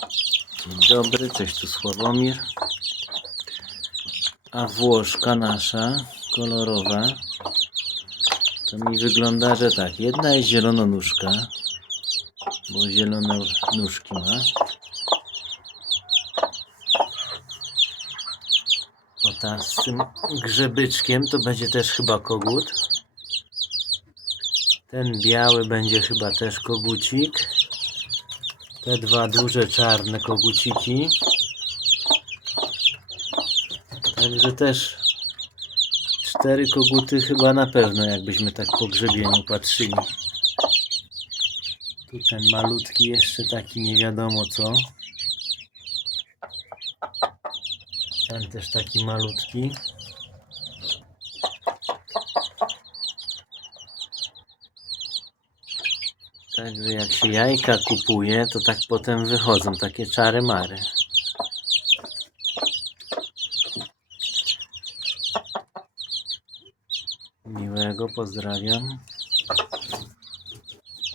Dzień dobry, cześć tu Sławomir. A Włoszka nasza, kolorowa, to mi wygląda, że tak, jedna jest zielononóżka, bo zielone nóżki ma. O ta z tym grzebyczkiem to będzie też chyba kogut. Ten biały będzie chyba też kogucik. Te dwa duże czarne koguciki. Także też cztery koguty chyba na pewno, jakbyśmy tak po grzebieniu patrzyli. Tu ten malutki jeszcze taki nie wiadomo co. Ten też taki malutki. Także jak się jajka kupuje, to tak potem wychodzą takie czary mary. Miłego, pozdrawiam.